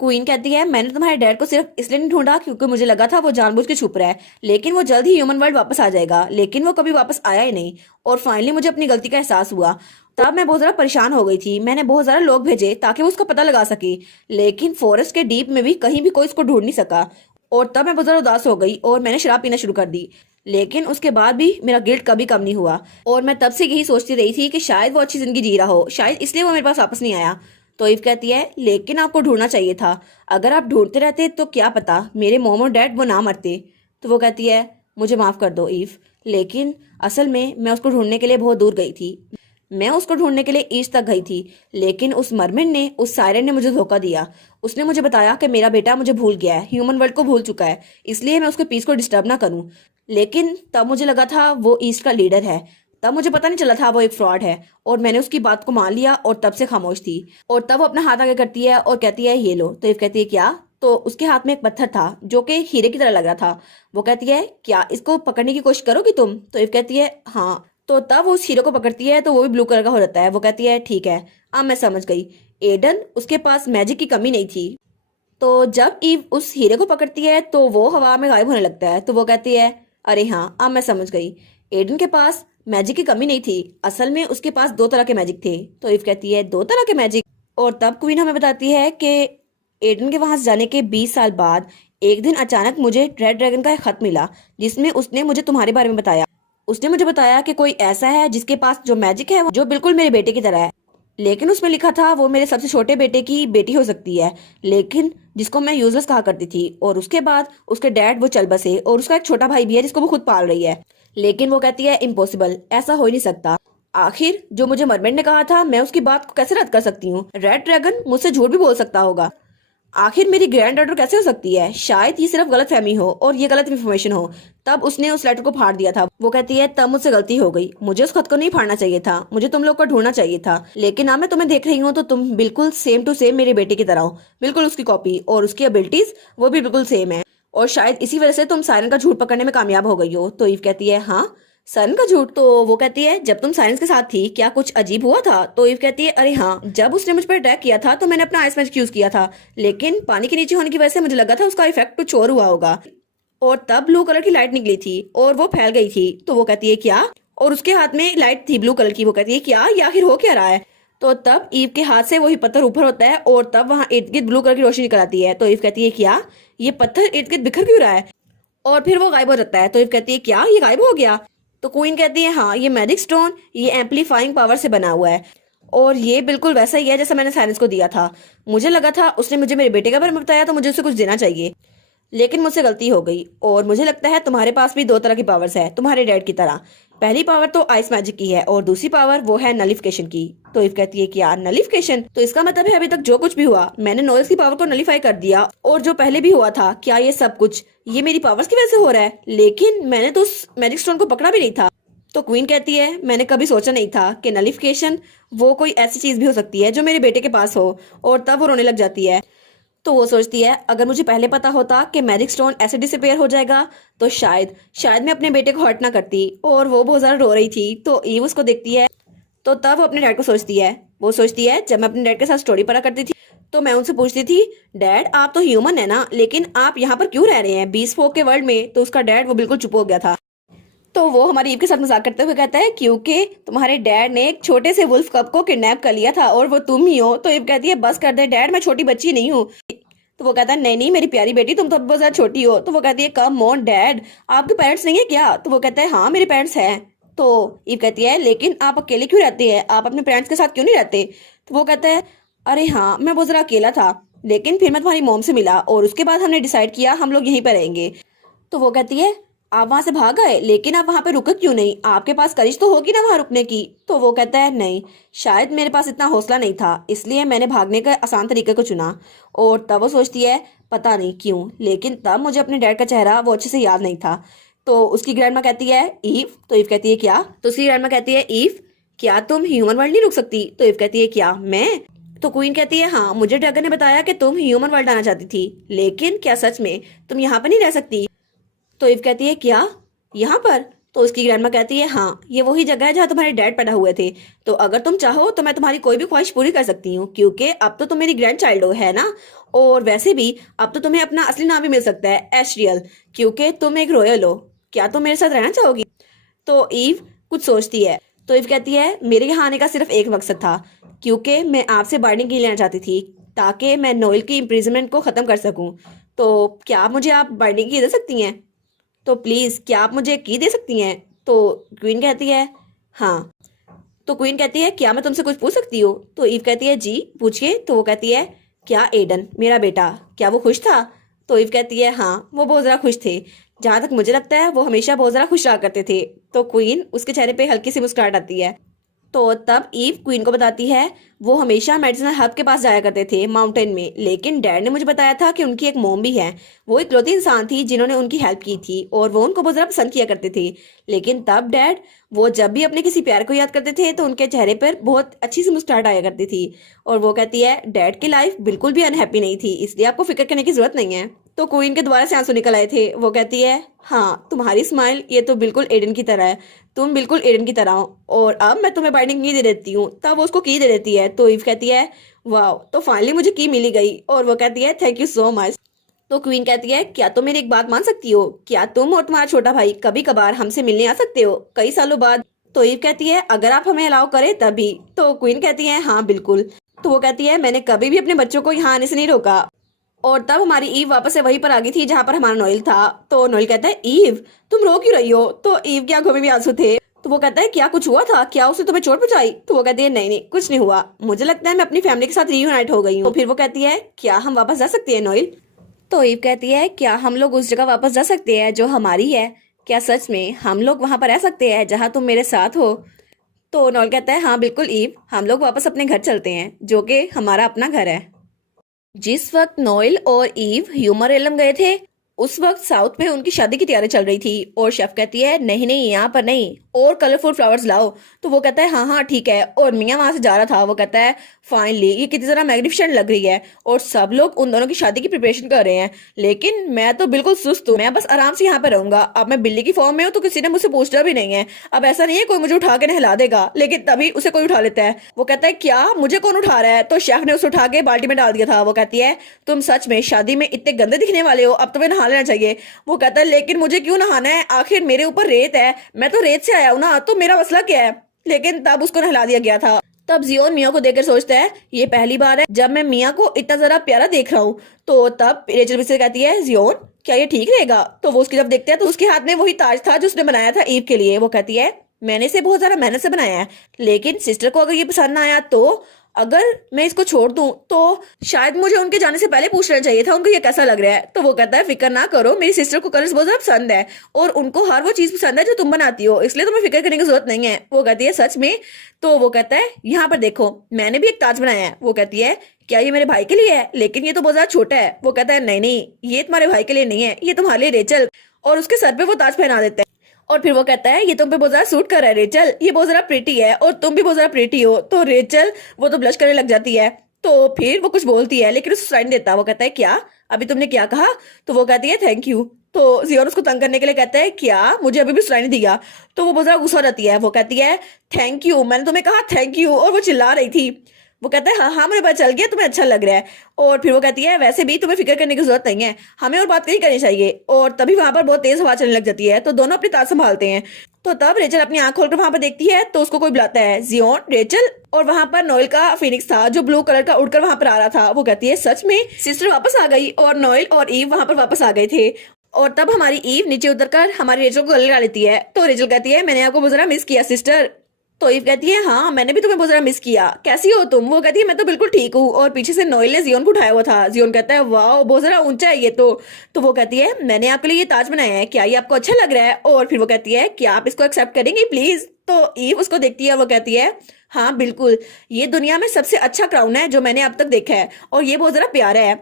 Queen कहती है मैंने तुम्हारे डैड को सिर्फ इसलिए नहीं ढूंढा क्योंकि मुझे लगा था वो जानबूझ के छुप रहा है, लेकिन वो जल्द ही ह्यूमन वर्ल्ड वापस आ जाएगा, लेकिन वो कभी वापस आया ही नहीं। और फाइनली मुझे अपनी गलती का एहसास हुआ। तब मैं बहुत ज्यादा परेशान हो गई थी। मैंने बहुत ज्यादा लोग भेजे ताकि वो उसका पता लगा सके, लेकिन फॉरेस्ट के डीप में भी कहीं भी कोई उसको ढूंढ नहीं सका। और तब मैं बहुत ज्यादा उदास हो गई और मैंने शराब पीना शुरू कर दी। लेकिन उसके बाद भी मेरा गिल्ट कभी कम नहीं हुआ और मैं तब से यही सोचती रही थी कि शायद वो अच्छी जिंदगी जी रहा हो, शायद इसलिए वो मेरे पास वापस नहीं आया। तो ईव कहती है लेकिन आपको ढूंढना चाहिए था। अगर आप ढूंढते रहते तो क्या पता मेरे मोम और डैड वो ना मरते। तो वो कहती है मुझे माफ कर दो ईव, लेकिन असल में मैं उसको ढूंढने के लिए बहुत दूर गई थी। मैं उसको ढूंढने के लिए ईस्ट तक गई थी, लेकिन उस मरमेंड ने, उस सायरन ने मुझे धोखा दिया। उसने मुझे बताया कि मेरा बेटा मुझे भूल गया है, ह्यूमन वर्ल्ड को भूल चुका है, इसलिए मैं उसके पीस को डिस्टर्ब ना करूं। लेकिन तब मुझे लगा था वो ईस्ट का लीडर है। तब मुझे पता नहीं चला था वो एक फ्रॉड है, और मैंने उसकी बात को मान लिया और तब से खामोश थी। और तब वो अपना हाथ आगे करती है और कहती है ये लो। तो ये कहती है क्या? तो उसके हाथ में एक पत्थर था जो कि हीरे की तरह लग रहा था। वो कहती है क्या इसको पकड़ने की कोशिश करोगी तुम? तो ये कहती है हाँ। तो तब वो उस हीरे को पकड़ती है तो वो भी ब्लू कलर का हो जाता है। वो कहती है ठीक है, अब मैं समझ गई, एडन उसके पास मैजिक की कमी नहीं थी। तो जब ईव उस हीरे को पकड़ती है तो वो हवा में गायब होने लगता है। तो वो कहती है अरे हाँ, अब मैं समझ गई, एडन के पास मैजिक की कमी नहीं थी, असल में उसके पास दो तरह के मैजिक थे। तो ईव कहती है दो तरह के मैजिक? और तब क्वीन हमें बताती है कि एडन के वहां से जाने के 20 साल बाद एक दिन अचानक मुझे रेड ड्रैगन का एक खत मिला, जिसमें उसने मुझे तुम्हारे बारे में बताया। उसने मुझे बताया कि कोई ऐसा है जिसके पास जो मैजिक है वो जो बिल्कुल मेरे बेटे की तरह है, लेकिन उसमें लिखा था वो मेरे सबसे छोटे बेटे की बेटी हो सकती है, लेकिन जिसको मैं यूजलेस कहा करती थी। और उसके बाद उसके डैड वो चल बसे और उसका एक छोटा भाई भी है जिसको वो खुद पाल रही है। लेकिन वो कहती है इम्पॉसिबल, ऐसा हो ही नहीं सकता। आखिर जो मुझे मरमेंड ने कहा था मैं उसकी बात को कैसे रद्द कर सकती हूँ? रेड ड्रैगन मुझसे झूठ भी बोल सकता होगा। आखिर मेरी ग्रैंड डॉटर कैसे हो सकती है? शायद ये सिर्फ गलत फहमी हो और ये गलत इन्फॉर्मेशन हो। तब उसने उस लेटर को फाड़ दिया था। वो कहती है तब मुझसे गलती हो गई, मुझे उस खत को नहीं फाड़ना चाहिए था, मुझे तुम लोग को ढूंढना चाहिए था। लेकिन अब मैं तुम्हें देख रही हूँ तो तुम बिल्कुल सेम टू सेम मेरे बेटे की तरह हो, बिल्कुल उसकी कॉपी, और उसकी एबिलिटीज वो भी बिल्कुल सेम है। और शायद इसी वजह से तुम सायरन का झूठ पकड़ने में कामयाब हो गई हो। तो ईव कहती है हाँ, सन का झूठ? तो वो कहती है जब तुम साइंस के साथ थी क्या कुछ अजीब हुआ था? तो ईव कहती है अरे हाँ, जब उसने मुझ पर अटैक किया था तो मैंने अपना आइस मैजिक यूज किया था, लेकिन पानी के नीचे होने की वजह से मुझे लगा था उसका इफेक्ट कुछ और हुआ होगा। और तब ब्लू कलर की लाइट निकली थी और वो फैल गई थी। तो वो कहती है क्या? और उसके हाथ में लाइट थी ब्लू कलर की। वो कहती है क्या, ये आखिर हो क्या रहा है? तो तब ईव के हाथ से वही पत्थर ऊपर होता है और तब वहां इर्द गिर्द ब्लू कलर की रोशनी निकल आती है। तो ईव कहती है क्या, ये पत्थर इर्द गिर्द बिखर क्यों रहा है? और फिर वो गायब हो जाता है। तो ईव कहती है क्या, ये गायब हो गया? तो क्वीन कहती है हाँ, ये मैजिक स्टोन ये एम्पलीफाइंग पावर से बना हुआ है, और ये बिल्कुल वैसा ही है जैसा मैंने साइंस को दिया था। मुझे लगा था उसने मुझे मेरे बेटे के बारे में बताया तो मुझे उसे कुछ देना चाहिए, लेकिन मुझसे गलती हो गई। और मुझे लगता है तुम्हारे पास भी दो तरह की पावर्स है, तुम्हारे डैड की तरह। पहली पावर तो आइस मैजिक की है और दूसरी पावर वो है नलिफिकेशन की। तो इफ कहती है कि यार नलिफिकेशन, तो इसका मतलब है अभी तक जो कुछ भी हुआ मैंने नॉइज की पावर को नलिफाई कर दिया, और जो पहले भी हुआ था क्या ये सब कुछ ये मेरी पावर्स की वजह से हो रहा है? लेकिन मैंने तो उस मैजिक स्टोन को पकड़ा भी नहीं था। तो क्वीन कहती है मैंने कभी सोचा नहीं था कि नलिफिकेशन वो कोई ऐसी चीज भी हो सकती है जो मेरे बेटे के पास हो। और तब वो रोने लग जाती है। तो वो सोचती है अगर मुझे पहले पता होता कि मैजिक स्टोन ऐसे डिसअपेयर हो जाएगा तो शायद शायद मैं अपने बेटे को हर्ट ना करती। और वो बहुत ज्यादा रो रही थी। तो ईव उसको देखती है तो तब वो अपने डैड को सोचती है। वो सोचती है जब मैं अपने डैड के साथ स्टोरी पढ़ा करती थी तो मैं उनसे पूछती थी डैड आप तो ह्यूमन है ना, लेकिन आप यहाँ पर क्यों रह रहे हैं 20 फोक के वर्ल्ड में? तो उसका डैड वो बिल्कुल चुप हो गया था। तो वो हमारी ईव के साथ मजाक करते हुए कहता है क्योंकि तुम्हारे डैड ने एक छोटे से वुल्फ कप को किडनैप कर लिया था और वो तुम ही हो। तो ईव कहती है बस कर दे डैड, मैं छोटी बच्ची नहीं हूँ। तो वो कहता है नहीं नहीं मेरी प्यारी बेटी, तुम तो बहुत ज्यादा छोटी हो। तो वो कहती है कम ऑन डैड, आपके पेरेंट्स नहीं है क्या? तो वो कहता है हाँ मेरे पेरेंट्स हैं। तो ईव कहती है लेकिन आप अकेले क्यों रहते हैं, आप अपने पेरेंट्स के साथ क्यों नहीं रहते? तो वो कहता है अरे हाँ मैं बहुत जरा अकेला था, लेकिन फिर मैं तुम्हारी मॉम से मिला और उसके बाद हमने डिसाइड किया हम लोग यहीं पर रहेंगे। तो वो कहती है आप वहां से भाग गए, लेकिन आप वहां पे रुके क्यों नहीं? आपके पास करिश तो होगी ना वहां रुकने की। तो वो कहता है नहीं, शायद मेरे पास इतना हौसला नहीं था, इसलिए मैंने भागने का आसान तरीके को चुना। और तब वो सोचती है पता नहीं क्यों, लेकिन तब मुझे अपने डैड का चेहरा वो अच्छे से याद नहीं था। तो उसकी ग्रैंडमा कहती है ईव, तो ईव कहती है क्या? तो उसकी ग्रैंडमा कहती है ईव क्या तुम ह्यूमन वर्ल्ड नहीं रुक सकती? तो ईव कहती है क्या मैं? तो क्वीन कहती है हाँ, मुझे ड्रैगन ने बताया कि तुम ह्यूमन वर्ल्ड आना चाहती थी, लेकिन क्या सच में तुम यहाँ पर नहीं रह सकती? तो इव कहती है क्या यहाँ पर? तो उसकी ग्रैंडमा कहती है हाँ, ये वही जगह है जहाँ तुम्हारे डैड पैदा हुए थे। तो अगर तुम चाहो तो मैं तुम्हारी कोई भी ख्वाहिश पूरी कर सकती हूँ, क्योंकि अब तो तुम मेरी ग्रैंड चाइल्ड हो, है ना। और वैसे भी अब तो तुम्हें अपना असली नाम भी मिल सकता है, एशरियल, क्योंकि तुम एक रॉयल हो। क्या तुम मेरे साथ रहना चाहोगी? तो ईव कुछ सोचती है। तो ईव कहती है मेरे यहाँ आने का सिर्फ एक मकसद था, क्योंकि मैं आपसे बाइंडिंग की लेना चाहती थी ताकि मैं नोएल की इम्प्रिजनमेंट को ख़त्म कर सकूं। तो क्या मुझे आप बाइंडिंग की दे सकती हैं? तो प्लीज़ क्या आप मुझे की दे सकती हैं? तो क्वीन कहती है हाँ। तो क्वीन कहती है क्या मैं तुमसे कुछ पूछ सकती हूँ? तो ईव कहती है जी पूछिए। तो वो कहती है क्या एडन मेरा बेटा, क्या वो खुश था? तो ईव कहती है हाँ, वो बहुत ज़्यादा खुश थे। जहाँ तक मुझे लगता है वो हमेशा बहुत ज़्यादा खुश रहा करते थे। तो क्वीन उसके चेहरे पे हल्की सी मुस्कुराहट आती है। तो तब ईव क्वीन को बताती है वो हमेशा मेडिसिनल हब के पास जाया करते थे माउंटेन में, लेकिन डैड ने मुझे बताया था कि उनकी एक मोम भी है। वो इकलौती इंसान थी जिन्होंने उनकी हेल्प की थी और वो उनको बहुत ज़्यादा पसंद किया करते थे। लेकिन तब डैड वो जब भी अपने किसी प्यार को याद करते थे तो उनके चेहरे पर बहुत अच्छी सी मुस्कुराहट आया करती थी। और वो कहती है डैड की लाइफ बिल्कुल भी अनहैप्पी नहीं थी, इसलिए आपको फिक्र करने की जरूरत नहीं है। तो क्वीन के दोबारा से आंसू निकल आए थे। वो कहती है हाँ, तुम्हारी स्माइल ये तो बिल्कुल एडन की तरह है, तुम बिल्कुल एडन की तरह हो। और अब मैं तुम्हें बाइंडिंग की दे देती हूँ। तब वो उसको की दे देती है। तो ईव कहती है वाह, तो फाइनली मुझे की मिली गई। और वो कहती है थैंक यू सो मच। तो क्वीन कहती है क्या तुम मेरी एक बात मान सकती हो? क्या तुम और तुम्हारा छोटा भाई कभी कभार हमसे मिलने आ सकते हो कई सालों बाद? तो ईव कहती है अगर आप हमें अलाउ करें तभी। तो क्वीन कहती है हाँ बिल्कुल। तो वो कहती है मैंने कभी भी अपने बच्चों को यहाँ आने से नहीं रोका। और तब हमारी ईव वापस से वहीं पर आ गई थी जहां पर हमारा नोएल था। तो नोएल कहता है ईव तुम रो क्यों रही हो? तो ईव की आंखों में भी आंसू थे। तो वो कहता है क्या कुछ हुआ था? क्या उसने तुम्हें चोट पहुंचाई? तो वो कहती है नहीं नहीं कुछ नहीं हुआ, मुझे लगता है मैं अपनी फैमिली के साथ रीयूनाइट हो गई हूँ। तो फिर वो कहती है क्या हम वापस जा सकते हैं नोएल? तो ईव कहती है क्या हम लोग उस जगह वापस जा सकते हैं जो हमारी है? क्या सच में हम लोग वहां पर रह सकते हैं जहां तुम मेरे साथ हो? तो नोएल कहता है हाँ बिल्कुल ईव, हम लोग वापस अपने घर चलते हैं जो कि हमारा अपना घर है। जिस वक्त नोएल और ईव ह्यूमर एलम गए थे उस वक्त साउथ में उनकी शादी की तैयारी चल रही थी। और शेफ कहती है नहीं नहीं यहाँ पर नहीं, और कलरफुल फ्लावर्स लाओ। तो वो कहता है हाँ हाँ ठीक है। और मियाँ वहां से जा रहा था। वो कहता है फाइनली ये कितनी ज़रा मैग्निफिसेंट लग रही है और सब लोग उन दोनों की शादी की प्रिपरेशन कर रहे हैं, लेकिन मैं तो बिल्कुल सुस्त हूँ, मैं बस आराम से यहाँ पे रहूंगा। अब मैं बिल्ली की फॉर्म में हूँ तो किसी ने मुझसे पूछना भी नहीं है। अब ऐसा नहीं है कोई मुझे उठा के नहला देगा, लेकिन तभी उसे कोई उठा लेता है। वो कहता है क्या मुझे कौन उठा रहा है? तो शेफ ने उसे उठा के बाल्टी में डाल दिया था। वो कहती है तुम सच में शादी में इतने गंदे दिखने वाले हो, अब तुम्हें नहा लेना चाहिए। वो कहता है लेकिन मुझे क्यों नहाना है, आखिर मेरे ऊपर रेत है, मैं तो रेत से आया हूं ना, तो मेरा मसला क्या है? लेकिन तब उसको नहला दिया गया था। तब जियोन मिया को देखकर सोचता है ये पहली बार है जब मैं मिया को इतना ज्यादा प्यारा देख रहा हूँ। तो तब रेचल भी से कहती है जियोन क्या ये ठीक रहेगा? तो वो उसकी जब देखते हैं तो उसके हाथ में वही ताज था जो उसने बनाया था ईव के लिए। वो कहती है मैंने इसे बहुत ज्यादा मेहनत से बनाया है, लेकिन सिस्टर को अगर ये पसंद ना आया तो अगर मैं इसको छोड़ दूं तो शायद मुझे उनके जाने से पहले पूछ लेना चाहिए था उनको ये कैसा लग रहा है। तो वो कहता है फिक्र ना करो, मेरी सिस्टर को कलर्स बहुत ज्यादा पसंद है और उनको हर वो चीज पसंद है जो तुम बनाती हो, इसलिए तुम्हें फिक्र करने की जरूरत नहीं है। वो कहती है सच में? तो वो कहता है यहाँ पर देखो मैंने भी एक ताज बनाया है। वो कहती है क्या ये मेरे भाई के लिए है? लेकिन ये तो बहुत ज्यादा छोटा है। वो कहता है नहीं नहीं ये तुम्हारे भाई के लिए नहीं है, ये तुम्हारे लिए रेचल। और उसके सर पे वो ताज पहना देता है। और फिर वो कहता है ये तुम पे बहुत ज्यादा सूट कर रहा है रेचल, ये बहुत ज्यादा प्रीटी है और तुम भी बहुत ज्यादा प्रीटी हो। तो रेचल वो तो ब्लश करने लग जाती है। तो फिर वो कुछ बोलती है लेकिन उसको साइन देता है। वो कहता है क्या अभी तुमने क्या कहा? तो वो कहती है थैंक यू। तो जियोन उसको तंग करने के लिए कहता है क्या मुझे अभी भी सुनाई नहीं दिया? तो वो बहुत ज्यादा गुस्सा हो जाती है। वो कहती है थैंक यू, मैंने तुम्हें कहा थैंक यू। और वो चिल्ला रही थी। वो कहता है हाँ हाँ मुझे पता चल गया, तुम्हें अच्छा लग रहा है। और फिर वो कहती है वैसे भी तुम्हें फिक्र करने की जरूरत नहीं है, हमें और बात नहीं करनी चाहिए। और तभी वहां पर बहुत तेज हवा चलने लग जाती है। तो दोनों अपनी ताज संभालते हैं। तो तब रेचल अपनी आंख खोलकर वहां पर देखती है तो उसको कोई बुलाता है जियोन रेचल। और वहां पर नोएल का फिनिक्स था जो ब्लू कलर का उड़कर वहां पर आ रहा था। वो कहती है सच में सिस्टर वापस आ गई और नोएल और ईव वहां पर वापस आ गए थे। और तब हमारी ईव नीचे उतरकर हमारी रेचल को गले लगा लेती है। तो रेचल कहती है मैंने आपको बहुत ज्यादा मिस किया सिस्टर। तो ईव कहती है हाँ मैंने भी तुम्हें बहुत ज्यादा मिस किया, कैसी हो तुम? वो कहती है मैं तो बिल्कुल ठीक हूँ। और पीछे से नोएल ने जियोन को उठाया हुआ था। जियोन कहता है वाह बहुत ज्यादा ऊंचा है ये तो वो कहती है मैंने आपके लिए ये ताज बनाया है, क्या ये आपको अच्छा लग रहा है? और फिर वो कहती है क्या आप इसको एक्सेप्ट करेंगे प्लीज? तो ईव उसको देखती है और वो कहती है हाँ बिल्कुल, ये दुनिया में सबसे अच्छा क्राउन है जो मैंने अब तक देखा है और ये बहुत ज्यादा प्यारा है।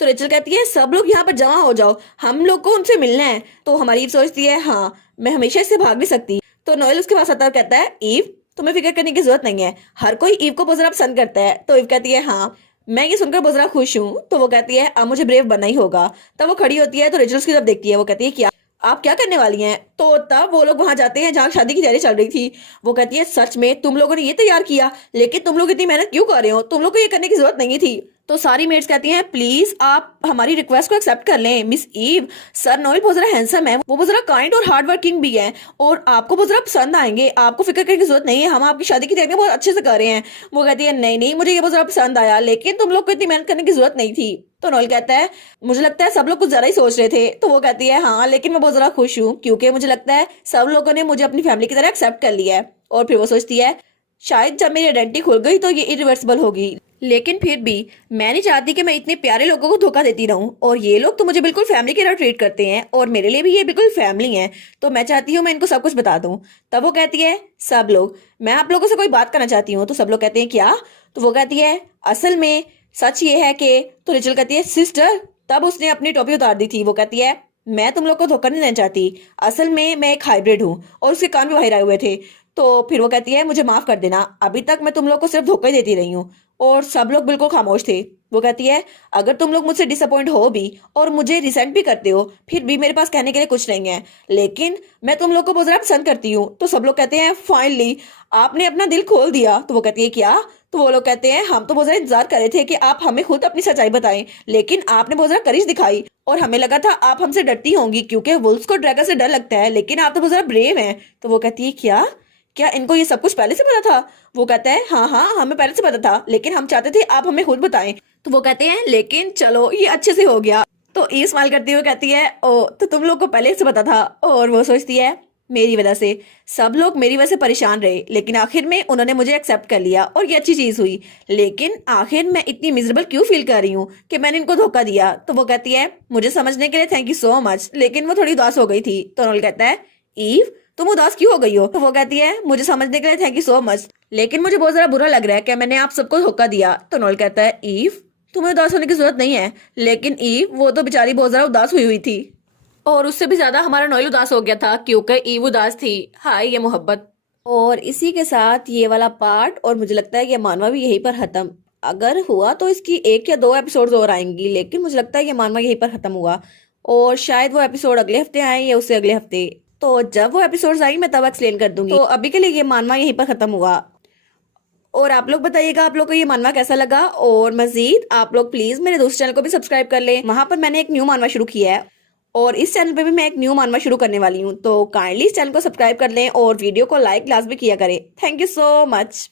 तो रेचल कहती है सब लोग यहाँ पर जमा हो जाओ, हम लोग को उनसे मिलना है। तो हमारी ईव सोचती है हाँ मैं हमेशा इससे भाग भी सकती। तो नोएल उसके पास आता है और कहता है ईव तुम्हें फिक्र करने की जरूरत नहीं है, हर कोई ईव को बहुत ज्यादा पसंद करता है। तो ईव कहती है हाँ मैं ये सुनकर बहुत ज्यादा खुश हूँ। तो वो कहती है अब मुझे ब्रेव बनना ही होगा। तब वो खड़ी होती है तो रेचल उसकी तरफ देखती है। वो कहती है क्या आप क्या करने वाली हैं? तो तब वो लोग वहां जाते हैं जहाँ शादी की तैयारी चल रही थी। वो कहती है सच में तुम लोगों ने ये तैयार किया, लेकिन तुम लोग इतनी मेहनत क्यों कर रहे हो? तुम लोग को ये करने की जरूरत नहीं थी। तो सारी मेड्स कहती हैं प्लीज आप हमारी रिक्वेस्ट को एक्सेप्ट कर लें मिस ईव। सर नोएल बहुत ज्यादा हैंडसम है, वो बहुत ज्यादा काइंड और हार्ड वर्किंग भी है और आपको बहुत ज्यादा पसंद आएंगे, आपको फिक्र करने की जरूरत नहीं है, हम आपकी शादी की तैयारियां बहुत अच्छे से कर रहे हैं। वो कहती है नहीं नहीं मुझे ये बहुत ज्यादा पसंद आया, लेकिन तुम लोग को इतनी मेहनत करने की जरूरत नहीं थी। तो नोएल कहता है मुझे लगता है सब लोग कुछ ज्यादा ही सोच रहे थे। तो वो कहती है हाँ लेकिन मैं बहुत ज्यादा खुश हूँ क्योंकि मुझे लगता है सब लोगों ने मुझे अपनी फैमिली की तरह एक्सेप्ट कर लिया है। और फिर वो सोचती है शायद जब मेरी आइडेंटिटी खुल गई तो ये इरिवर्सिबल होगी, लेकिन फिर भी मैं नहीं चाहती कि मैं इतने प्यारे लोगों को धोखा देती रहूं, और ये लोग तो मुझे बिल्कुल फैमिली की तरह ट्रीट करते हैं और मेरे लिए भी ये बिल्कुल फैमिली है, तो मैं चाहती हूँ मैं इनको सब कुछ बता दूं। तब वो कहती है सब लोग मैं आप लोगों से कोई बात करना चाहती हूँ। तो सब लोग कहते हैं क्या? तो वो कहती है असल में सच ये है कि, तो रिचल कहती है सिस्टर। तब उसने अपनी टोपी उतार दी थी। वो कहती है मैं तुम लोग को धोखा नहीं देना चाहती, असल में मैं एक हाइब्रिड हूँ। और उसके कान भी बाहर आए हुए थे। तो फिर वो कहती है मुझे माफ कर देना, अभी तक मैं तुम लोग को सिर्फ धोखा ही देती रही हूँ। और सब लोग बिल्कुल खामोश थे। वो कहती है अगर तुम लोग मुझसे डिसअपॉइंट हो भी और मुझे रिसेंट भी करते हो फिर भी मेरे पास कहने के लिए कुछ नहीं है, लेकिन मैं तुम लोग को बहुत ज्यादा पसंद करती हूँ। तो सब लोग कहते हैं फाइनली आपने अपना दिल खोल दिया। तो वो कहती है क्या? तो वो लोग कहते हैं हम तो बहुत ज्यादा इंतजार कर रहे थे कि आप हमें खुद अपनी सच्चाई बताएं, लेकिन आपने बहुत ज्यादा करेज दिखाई और हमें लगा था आप हमसे डरती होंगी क्योंकि वुल्फ्स को ड्रैगन से डर लगता है, लेकिन आप तो बहुत ज्यादा ब्रेव हैं। तो वो कहती है क्या क्या इनको ये सब कुछ पहले से पता था? वो कहता है हाँ हाँ हमें पहले से पता था, लेकिन हम चाहते थे आप हमें खुद बताएं। तो वो कहते हैं लेकिन चलो ये अच्छे से हो गया। तो ई स्माइल करती हुए कहती है ओ तो तुम लोग को पहले से पता था। और वो सोचती है मेरी वजह से सब लोग मेरी वजह से परेशान रहे, लेकिन आखिर में उन्होंने मुझे एक्सेप्ट कर लिया और ये अच्छी चीज हुई, लेकिन आखिर मैं इतनी मिजरेबल क्यों फील कर रही हूँ कि मैंने इनको धोखा दिया। तो वो कहती है मुझे समझने के लिए थैंक यू सो मच, लेकिन वो थोड़ी उदास हो गई थी। तो नोएल कहता है ईव तुम उदास क्यों हो गई हो? तो वो कहती है मुझे समझने के लिए थैंक यू सो मच, लेकिन मुझे बहुत ज्यादा बुरा लग रहा है कि मैंने आप सबको धोखा दिया। तो नोएल कहता है ईव तुम्हें उदास होने की जरूरत नहीं है, लेकिन ईव वो तो बेचारी बहुत ज्यादा उदास हुई हुई थी और उससे भी ज्यादा हमारा नोएल उदास हो गया था क्योंकि ईव उदास थी। हाय ये मोहब्बत। और इसी के साथ ये वाला पार्ट और मुझे लगता है ये मानवा भी यहीं पर खत्म। अगर हुआ तो इसकी 1 या 2 एपिसोड्स और आएंगी, लेकिन मुझे लगता है ये मानवा यहीं पर खत्म हुआ और शायद वो एपिसोड अगले हफ्ते आए या उससे अगले हफ्ते। तो जब वो एपिसोड्स आई मैं तब एक्सप्लेन कर दूंगी। तो अभी के लिए ये मानवा यहीं पर खत्म हुआ। और आप लोग बताइएगा आप लोग को ये मानवा कैसा लगा, और मजीद आप लोग प्लीज मेरे दूसरे चैनल को भी सब्सक्राइब कर लें, वहां पर मैंने एक न्यू मानवा शुरू किया है और इस चैनल पे भी मैं एक न्यू मानवा शुरू करने वाली हूँ। तो काइंडली इस चैनल को सब्सक्राइब कर लें और वीडियो को लाइक लाजमी किया करें। Thank you so much.